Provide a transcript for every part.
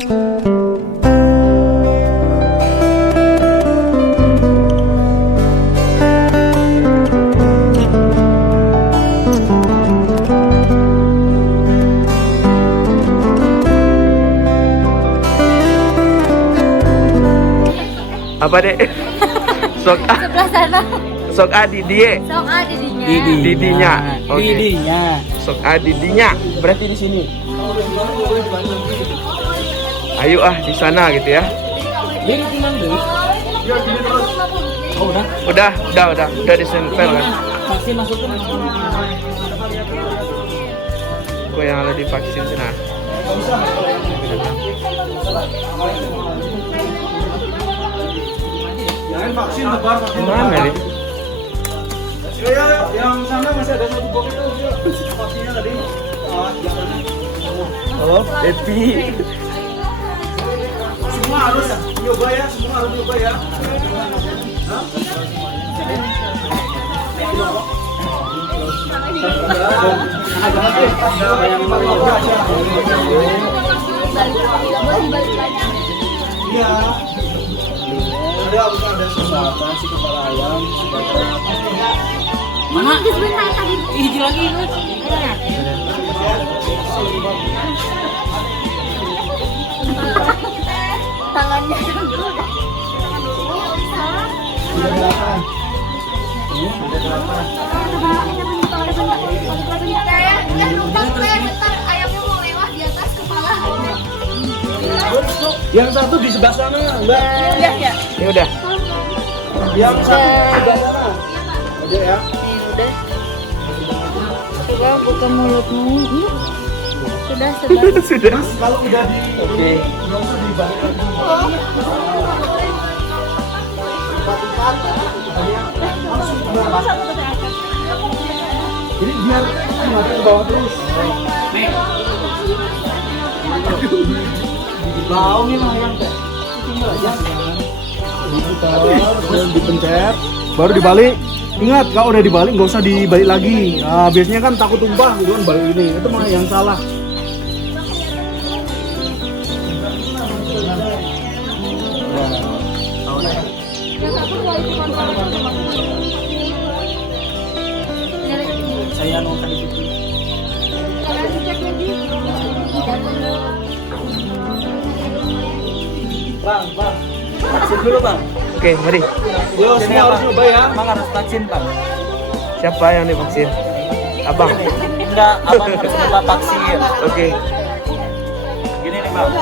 Apa dek? Sok A. Sebelah sana. Sok A Didie. Sok A didinya. Didinya. Oke. Didinya. Sok A Didinya. Berarti di sini. Ayo ah di sana gitu ya. Ini tinggal dulu. Oh udah. Udah disempel kan. Vaksin masuk ke Kok yang ada divaksin sana. Jangan vaksin lebar vaksin. Mana nih? Ya, yang sana masih ada satu box itu. Vaksinnya tadi. Oh, Epi. Semua harus nyoba ya, semua harus nyoba ya. Hah? Iya. Ada bukan ada sesuatu si kepala ayam. mana? Sebentar tadi. Hiji lagi ini. Tangannya. Ayamnya mau lewat di atas kepala. Yang satu di sebelah sana, Mbak. Udah ya. Ini udah. Yang satu di sebelah sana. Aja ya. Udah. Coba buka mulutmu. Sudah. Sudah. Mas, kalau udah di Oke. nggak usah dibalik lagi. Jadi biar mengalir ke bawah terus. Bau nih mah yang teh. Tinggal aja. Diputar, kemudian dipencet, baru dibalik. Ingat, kalau udah dibalik nggak usah dibalik lagi. Nah, biasanya kan takut tumpah gitu kan balik ini. Itu mah yang salah. Saya nonton di situ. Bang. Vaksin dulu, Bang. Oke, mari. Yo, semua harus nyoba ya. Bang harus vaksin, Bang. Siapa yang divaksin? Abang. Enggak, Abang harus coba vaksin. Oke. Gini nih, Bang.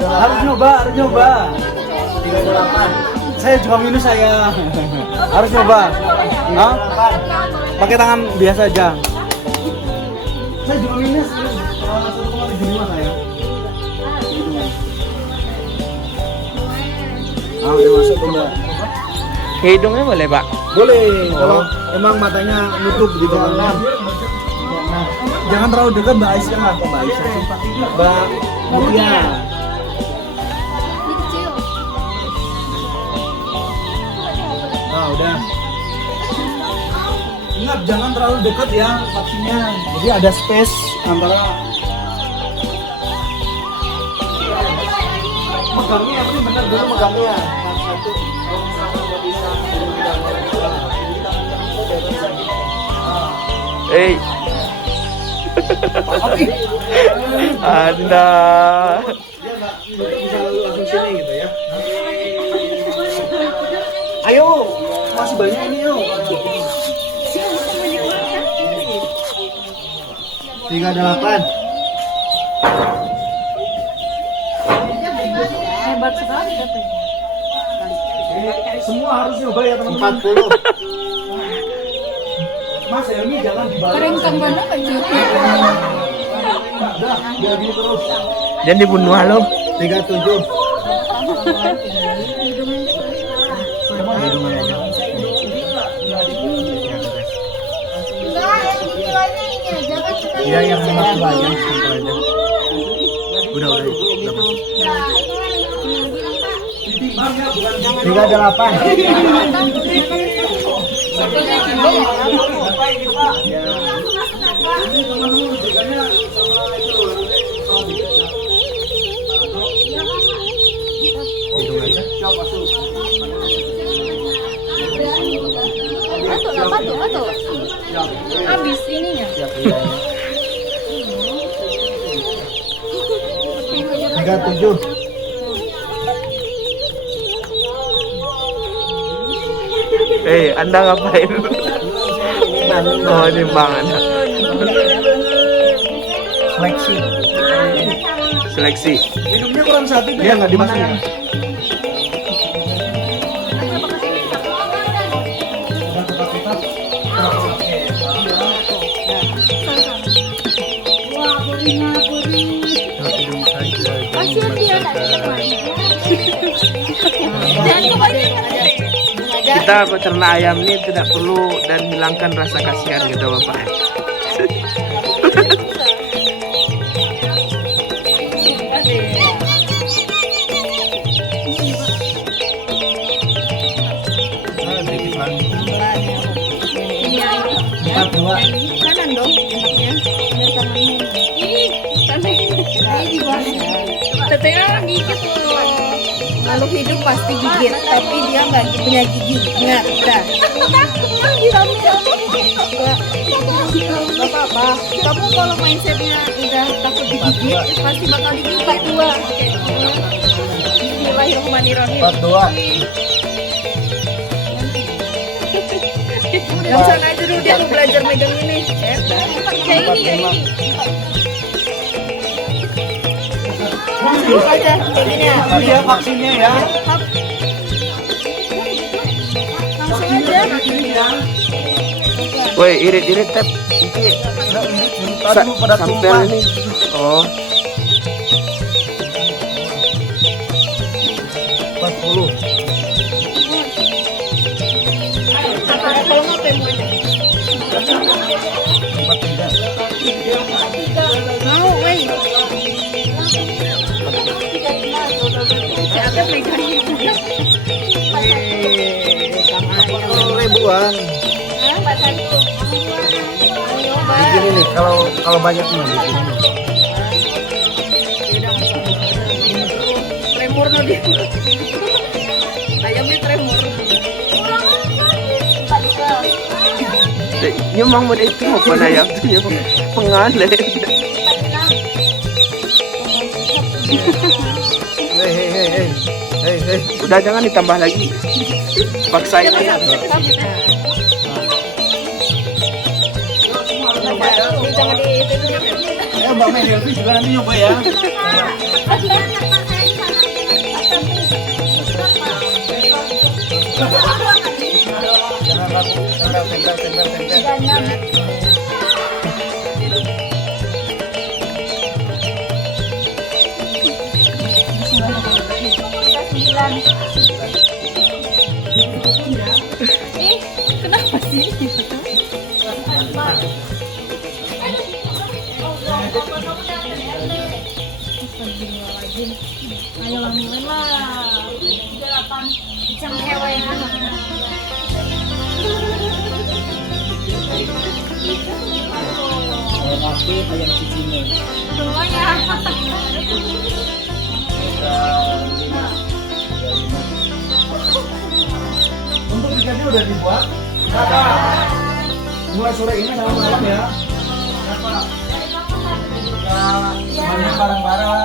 Harus nyoba. 38. Saya juga minus saya. Harus nyoba. Hah? Pakai tangan biasa aja. Saya juga minus. 1,75 saya. Ah, udah masuk bunda. Hidungnya boleh, Pak? Boleh. Kalau emang matanya nutup gitu kan. Jangan terlalu dekat Mbak Aisyah lah. Mbak Aisyah. Mbak Mutia. Nah, udah. Ingat jangan terlalu dekat ya vaksinnya. Jadi ada space antara megangnya yang penting benar dulu megangnya. Satu. Hei. Anda. Dia nggak bisa langsung sini gitu ya. Ayo, masih banyak ini yuk. 38. Hebat sekali katanya. Semua harus nyoba ya teman-teman. 40. Mas Helmi jangan dibalik. Kering mana aja. Udah, biar gini terus. Jangan dibunuh lo. 37. Hidungan aja. Iya, yang 50 aja, 50 aja. Udah masuk. 38. Satunya gini. Batu. Habis ininya. 37. Anda ngapain? Oh, nimbangan. Seleksi. Minumnya kurang satu dia nggak dimasukin. Kasihan dia tak bisa main. Jangan kebanyakan. Kita peternak ayam ini tidak perlu dan hilangkan rasa kasihan gitu Bapak ya. Kanan dong, enaknya. Tetenya gigit loh. Makhluk hidup pasti gigit, tapi dia nggak punya gigi. Ingat, dah. Gak apa-apa. Kamu kalau mindsetnya udah takut digigit, pasti bakal digigit. 42. Bismillahirrahmanirrahim. 42. Yang sana aja dulu dia mau belajar megang ini. Kayak ini. Langsung aja kayak gini ya. Dia vaksinnya ya. Langsung aja. Woi, irit-irit tep. Tadi pada Sampel tumpah. ini. Oh, 40. Kalau mau temu aja. 43. Mau, woi. Si Agam megang itu. Ribuan. Hah, Mbak Satu. Ayo, Mbak. Begini nih, kalau banyak nih begini nih. Tremor no dia. Ayamnya tremor. nyemang mo dito mo pala yung pangalan. Hei. Udah jangan ditambah lagi. Paksain aja. Jangan di Mbak Melvi juga nanti nyoba ya. Jangan laku tempel. Kenapa sih? Ayo langsung lah. 8 jam hewan. Ayam api, ayam cicine. Semuanya. Untuk tiketnya udah dibuat. Mulai sore ini sampai malam ya. Banyak barang-barang.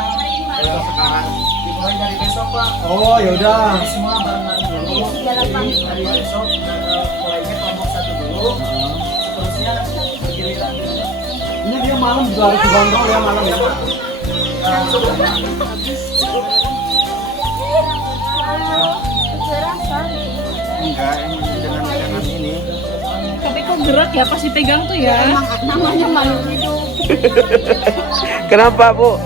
Sekarang dimulai dari besok Pak. Oh yaudah. Semua barang-barang dulu. Dari besok mulainya kelompok 1 dulu. Terusnya bergiliran. Ini dia malam juga harus dibanderol ya malam ya Pak. Enggak, jangan ini. Tapi kok gerak ya pas dipegang tuh ya? Emang namanya makhluk hidup. Kenapa, Bu?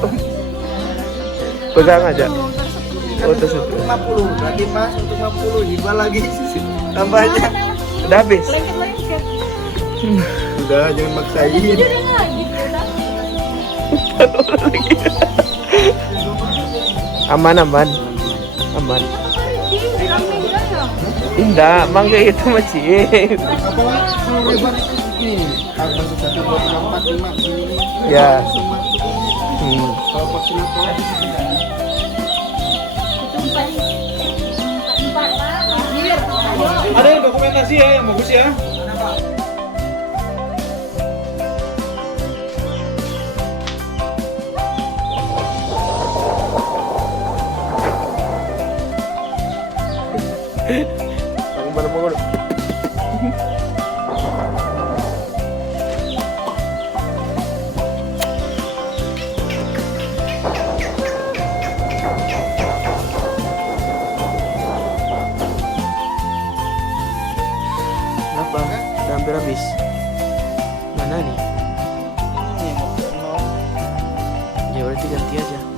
Pegang aja. Oh, Untuk tersebut. 50, berarti Mas untuk 50 hibah lagi tambahnya. Udah habis. Lengket-lengket. Udah jangan maksain. Udah lagi. Aman. Enggak, mangga itu masih. Apa kalau lebar itu segini? Apa 1, 2, 3, 4, 5 begini? Ya. Semua begini. Kalau vaksinator ada yang dokumentasi ya yang bagus ya. Bangun. Kenapa? Udah hampir habis. Mana nih? Ya berarti ganti aja.